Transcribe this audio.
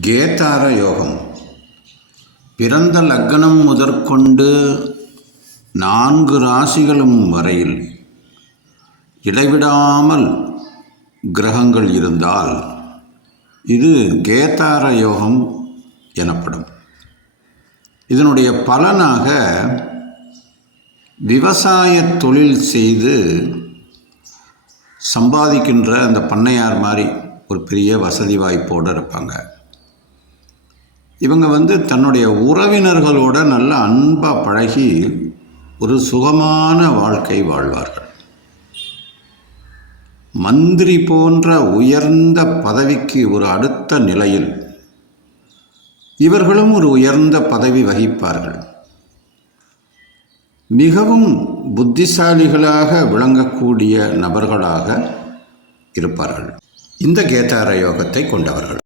கேதார யோகம். பிறந்த லக்னம் முதற்கொண்டு நான்கு ராசிகளும் வரையில் இடைவிடாமல் கிரகங்கள் இருந்தால் இது கேதார யோகம் எனப்படும். இதனுடைய பலனாக விவசாய தொழில் செய்து சம்பாதிக்கின்ற அந்த பண்ணையார் மாதிரி ஒரு பெரிய வசதி வாய்ப்போடு இருப்பாங்க. இவங்க வந்து தன்னுடைய உறவினர்களோட நல்ல அன்பாக பழகி ஒரு சுகமான வாழ்க்கை வாழ்வார்கள். மந்திரி போன்ற உயர்ந்த பதவிக்கு ஒரு அடுத்த நிலையில் இவர்களும் ஒரு உயர்ந்த பதவி வகிப்பார்கள். மிகவும் புத்திசாலிகளாக விளங்கக்கூடிய நபர்களாக இருப்பார்கள். இந்த கேதார யோகத்தை கொண்டவர்கள்.